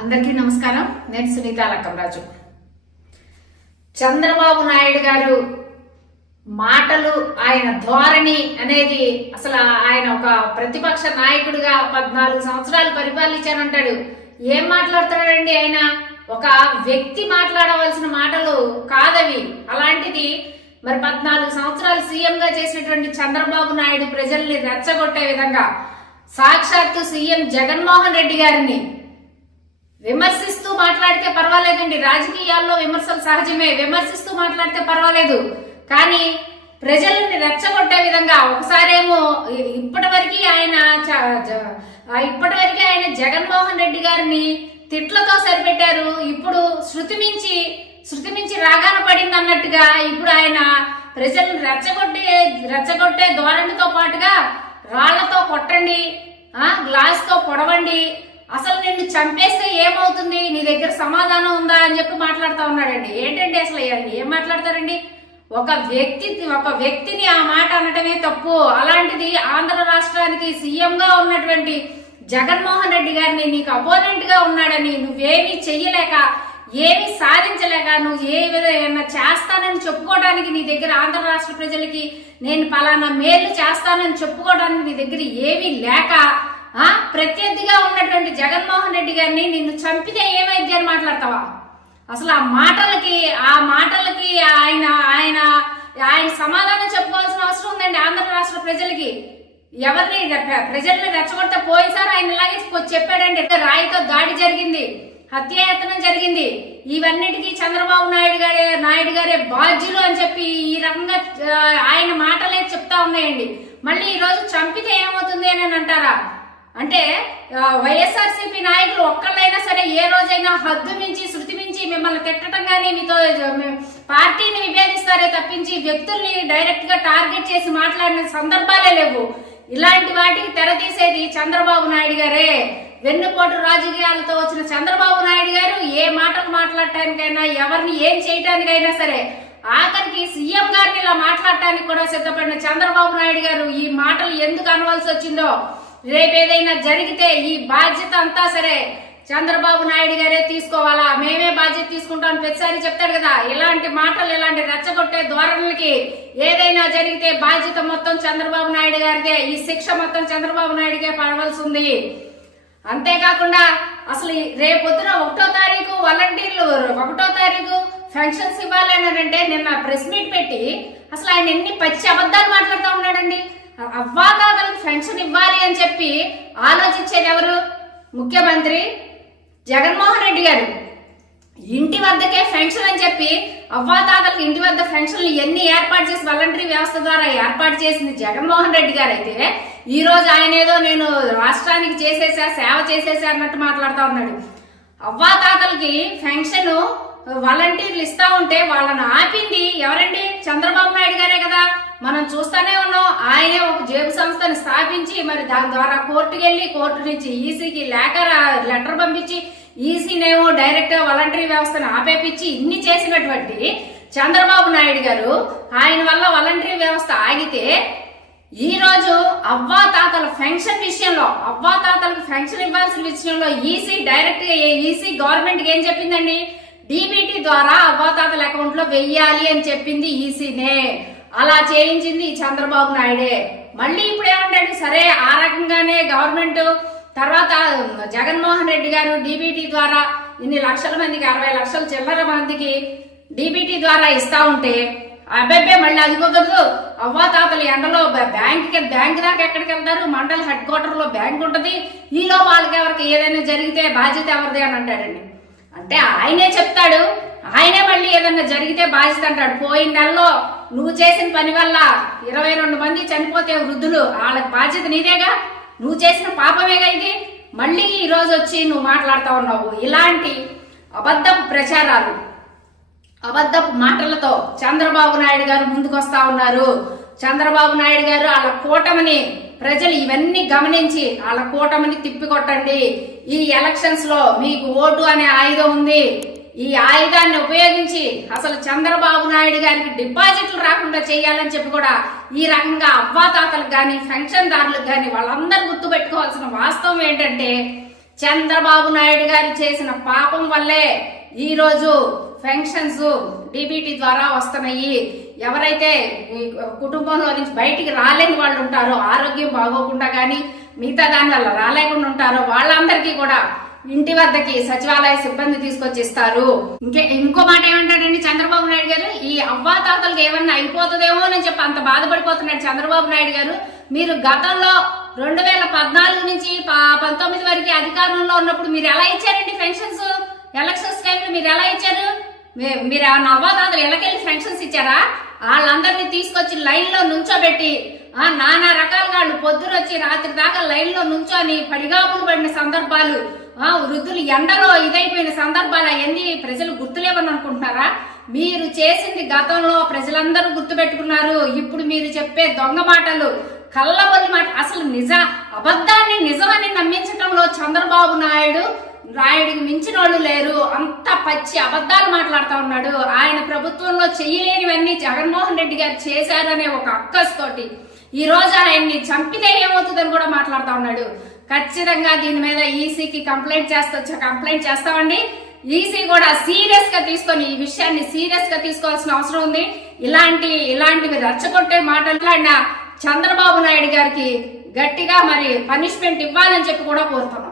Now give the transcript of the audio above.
అందరికీ నమస్కారం. నేను సునీత లక్కమరాజు చంద్రబాబు నాయుడు గారు మాటలు ఆయన ధోరణి అనేది అసలు ఆయన ఒక ప్రతిపక్ష నాయకుడిగా పద్నాలుగు సంవత్సరాలు పరిపాలించానంటాడు ఏం మాట్లాడుతున్నాడండి ఆయన? ఒక వ్యక్తి మాట్లాడవలసిన మాటలు కాదవి. అలాంటిది మరి పద్నాలుగు సంవత్సరాలు సీఎంగా చేసినటువంటి చంద్రబాబు నాయుడు ప్రజల్ని రెచ్చగొట్టే విధంగా సాక్షాత్తు సీఎం జగన్మోహన్ రెడ్డి గారిని విమర్శిస్తూ మాట్లాడితే పర్వాలేదండి. రాజకీయాల్లో విమర్శలు సహజమే. విమర్శిస్తూ మాట్లాడితే పర్వాలేదు. కానీ ప్రజల్ని రెచ్చగొట్టే విధంగా ఒకసారేమో ఇప్పటివరకు ఆయన ఇప్పటివరకు ఆయన జగన్మోహన్ రెడ్డి గారిని తిట్లతో సరిపెట్టారు. ఇప్పుడు శృతి మించి శృతి మించి రాగాన పడింది అన్నట్టుగా ఇప్పుడు ఆయన ప్రజలను రెచ్చగొట్టే రెచ్చగొట్టే ధోరణితో పాటుగా రాళ్ళతో కొట్టండి గ్లాస్తో పొడవండి అసలు నిన్ను చంపేస్తే ఏమవుతుంది? నీ దగ్గర సమాధానం ఉందా అని చెప్పి మాట్లాడుతూ ఉన్నాడండి. ఏంటండి అసలు ఏం మాట్లాడతారండి? ఒక వ్యక్తి ఒక వ్యక్తిని ఆ మాట అనటమే తప్పు. అలాంటిది ఆంధ్ర రాష్ట్రానికి సీఎంగా ఉన్నటువంటి జగన్మోహన్ రెడ్డి గారిని నీకు అపోనెంట్గా ఉన్నాడని నువ్వేమీ చెయ్యలేక ఏమి సాధించలేక నువ్వు ఏ విధంగా చేస్తానని చెప్పుకోవడానికి నీ దగ్గర ఆంధ్ర రాష్ట్ర ప్రజలకి నేను పలానా మేలు చేస్తానని చెప్పుకోవడానికి నీ దగ్గర ఏమీ లేక ప్రత్యర్థిగా ఉన్నటువంటి జగన్మోహన్ రెడ్డి గారిని నిన్ను చంపితే ఏమైంది అని మాట్లాడతావా? అసలు ఆ మాటలకి ఆ మాటలకి ఆయన ఆయన ఆయన సమాధానం చెప్పుకోవాల్సిన అవసరం ఉందండి ఆంధ్ర రాష్ట్ర ప్రజలకి. ఎవరిని ప్రజల్ని రెచ్చగొడితే పోయినసారి ఆయన ఇలాగే చెప్పాడండి. రాయితో దాడి జరిగింది హత్యాయత్నం జరిగింది. ఇవన్నిటికీ చంద్రబాబు నాయుడు గారే నాయుడు గారే బాధ్యులు అని చెప్పి ఈ రకంగా ఆయన మాటలే చెప్తా ఉన్నాయండి. మళ్ళీ ఈ రోజు చంపితే ఏమవుతుంది అని అంటారా? అంటే వైఎస్ఆర్సీపీ నాయకులు ఒక్కళ్ళైనా సరే ఏ రోజైనా హద్దు మించి శృతి మించి మిమ్మల్ని తిట్టడం కానీ మీతో పార్టీని విభేదిస్తారే తప్పించి వ్యక్తుల్ని డైరెక్ట్గా టార్గెట్ చేసి మాట్లాడిన సందర్భాలే లేవు. ఇలాంటి వాటికి తెరతీసేది చంద్రబాబు నాయుడు గారే. వెన్నుపోటు రాజకీయాలతో వచ్చిన చంద్రబాబు నాయుడు గారు ఏ మాటలు మాట్లాడటానికైనా ఎవరిని ఏం చేయటానికైనా సరే ఆఖరికి సీఎం గారిని ఇలా మాట్లాడటానికి కూడా సిద్ధపడిన చంద్రబాబు నాయుడు గారు ఈ మాటలు ఎందుకు అనవలసి వచ్చిందో రేపు ఏదైనా జరిగితే ఈ బాధ్యత అంతా సరే చంద్రబాబు నాయుడు గారే తీసుకోవాలా? మేమే బాధ్యత తీసుకుంటాం ప్రతిసారి చెప్తాడు కదా. ఇలాంటి మాటలు ఇలాంటి రెచ్చగొట్టే ధోరణులకి ఏదైనా జరిగితే బాధ్యత మొత్తం చంద్రబాబు నాయుడు గారిదే. ఈ శిక్ష మొత్తం చంద్రబాబు నాయుడుకే పడవలసి ఉంది అంతేకాకుండా అసలు రేపొద్దున ఒకటో తారీఖు వాలంటీర్లు ఒకటో తారీఖు ఫంక్షన్స్ ఇవ్వాలి అంటే నిన్న ప్రెస్ మీట్ పెట్టి అసలు ఆయన ఎన్ని పచ్చి అబద్ధాలు మాట్లాడుతూ ఉన్నాడండి? అవ్వాతాతలకు పెన్షన్ ఇవ్వాలి అని చెప్పి ఆలోచించేది ఎవరు? ముఖ్యమంత్రి జగన్మోహన్ రెడ్డి గారు. ఇంటి వద్దకే పెన్షన్ అని చెప్పి అవ్వాతాతలకు ఇంటి వద్ద పెన్షన్లు ఎన్ని ఏర్పాటు చేసి వాలంటరీ వ్యవస్థ ద్వారా ఏర్పాటు చేసింది జగన్మోహన్ రెడ్డి గారు అయితే ఈ రోజు ఆయన ఏదో నేను రాష్ట్రానికి చేసేసా సేవ చేసేసా అన్నట్టు మాట్లాడుతూ ఉన్నాడు. అవ్వాతాతలకి పెన్షన్ వాలంటీర్లు ఇస్తా ఉంటే వాళ్ళని ఆపింది ఎవరండి? చంద్రబాబు నాయుడు గారే కదా. మనం చూస్తూనే ఉన్నాం ఆయనే ఒక జేబు సంస్థను స్థాపించి మరి దాని ద్వారా కోర్టుకి వెళ్ళి కోర్టు నుంచి ఈసీకి లేఖ లెటర్ పంపించి ఈసీనేమో డైరెక్ట్ వాలంటరీ వ్యవస్థను ఆపేపించి ఇన్ని చేసినటువంటి చంద్రబాబు నాయుడు గారు ఆయన వల్ల వాలంటరీ వ్యవస్థ ఆగితే ఈ రోజు అవ్వా తాతల ఫెన్షన్ విషయంలో అవ్వా తాతలకు ఫెన్షన్ ఇవ్వాల్సిన విషయంలో ఈసీ డైరెక్ట్గా ఈసీ గవర్నమెంట్ ఏం చెప్పిందండి? డీబీటీ ద్వారా అవ్వాతాతల అకౌంట్లో వెయ్యాలి అని చెప్పింది ఈసీనే. అలా చేయించింది చంద్రబాబు నాయుడే. మళ్ళీ ఇప్పుడు ఏమంటాడు? సరే ఆ రకంగానే గవర్నమెంట్ తర్వాత జగన్మోహన్ రెడ్డి గారు డీబీటీ ద్వారా ఇన్ని లక్షల మందికి అరవై లక్షల చిల్లర మందికి డీబీటీ ద్వారా ఇస్తా ఉంటే అబ్బాయి మళ్ళీ అది కుదరదు. అవ్వాతాతలు ఎండలో బ్యాంక్ బ్యాంక్ దాకా ఎక్కడికి వెళ్తారు? మండల హెడ్ క్వార్టర్లో బ్యాంక్ ఉంటుంది. ఈలో వాళ్ళకి ఎవరికి ఏదైనా జరిగితే బాధ్యత ఎవరిది అని అంటాడండి. అంటే ఆయనే చెప్తాడు. ఆయనే మళ్ళీ ఏదైనా జరిగితే బాధ్యత అంటాడు. పోయిన నెలలో నువ్వు చేసిన పని వల్ల ఇరవై రెండు మంది చనిపోతే వృద్ధులు వాళ్ళకి బాధ్యత నీదేగా? నువ్వు చేసిన పాపమేగా ఇది? మళ్ళీ ఈరోజు వచ్చి నువ్వు మాట్లాడుతూ ఉన్నావు. ఇలాంటి అబద్ధపు ప్రచారాలు అబద్ధపు మాటలతో చంద్రబాబు నాయుడు గారు ముందుకొస్తా ఉన్నారు. చంద్రబాబు నాయుడు గారు వాళ్ళ కూటమిని ప్రజలు ఇవన్నీ గమనించి వాళ్ళ కూటమిని తిప్పికొట్టండి. ఈ ఎలక్షన్స్లో మీకు ఓటు అనే ఆయుధం ఉంది. ఈ ఆయుధాన్ని ఉపయోగించి అసలు చంద్రబాబు నాయుడు గారికి డిపాజిట్లు రాకుండా చేయాలని చెప్పి కూడా ఈ రకంగా అవ్వాతాతలకు కానీ పెన్షన్దారులకు కానీ వాళ్ళందరూ గుర్తుపెట్టుకోవాల్సిన వాస్తవం ఏంటంటే చంద్రబాబు నాయుడు గారు చేసిన పాపం వల్లే ఈ రోజు పెన్షన్స్ డిబిటీ ద్వారా వస్తున్నాయి. ఎవరైతే కుటుంబంలో నుంచి బయటికి రాలేని వాళ్ళు ఉంటారో ఆరోగ్యం బాగోకుండా కానీ మిగతా దాని వల్ల రాలేకుండా ఉంటారో వాళ్ళందరికీ కూడా ఇంటి వద్దకి సచివాలయ సిబ్బంది తీసుకొచ్చి ఇస్తారు ఇంకే ఇంకో మాట ఏమంటాడండి చంద్రబాబు నాయుడు గారు? ఈ అవ్వాతాతలకు ఏమన్నా అయిపోతుందేమో అని చెప్పి అంత బాధపడిపోతున్నాడు చంద్రబాబు నాయుడు గారు. మీరు గతంలో రెండు వేల పద్నాలుగు నుంచి ప- పంతొమ్మిది వరకు అధికారంలో ఉన్నప్పుడు మీరు ఎలా ఇచ్చారండి పెన్షన్స్? ఎలక్షన్స్ టైంలో మీరు ఎలా ఇచ్చారు? మీ- మీరు ఆ అవ్వాతాతలు ఎలాకెళ్ళి పెన్షన్స్ ఇచ్చారా? వాళ్ళందరినీ తీసుకొచ్చి లైన్లో నుంచోబెట్టి ఆ నానా రకాలుగా వాళ్ళు పొద్దున వచ్చి రాత్రి దాకా లైన్లో నుంచొని పడిగాపులు పడిన సందర్భాలు వృద్ధులు ఎండలో ఇదైపోయిన సందర్భాలు అవన్నీ ప్రజలు గుర్తులేవని అనుకుంటున్నారా? మీరు చేసింది గతంలో ప్రజలందరూ గుర్తుపెట్టుకున్నారు. ఇప్పుడు మీరు చెప్పే దొంగ మాటలు కళ్ళబొల్లి మాట అసలు నిజ అబద్ధాన్ని నిజమని నమ్మించడంలో చంద్రబాబు నాయుడు రాయుడికి మించిన వాళ్ళు లేరు. అంత పచ్చి అబద్ధాలు మాట్లాడుతూ ఉన్నాడు. ఆయన ప్రభుత్వంలో చేయలేనివన్నీ జగన్మోహన్ రెడ్డి గారు చేశారనే ఒక అక్కస్తోటి ఈ రోజు ఆయన్ని చంపితే ఏమవుతుందని కూడా మాట్లాడుతూ ఉన్నాడు. ఖచ్చితంగా దీని మీద ఈసీకి కంప్లైంట్ చేస్తా కంప్లైంట్ చేస్తామండి. ఈసీ కూడా సీరియస్గా తీసుకొని ఈ విషయాన్ని సీరియస్గా తీసుకోవాల్సిన అవసరం ఉంది. ఇలాంటి ఇలాంటివి రచ్చగొట్టే మాటలాడిన చంద్రబాబు నాయుడు గారికి గట్టిగా మరి పనిష్మెంట్ ఇవ్వాలని చెప్పి కూడా కోరుతున్నాం.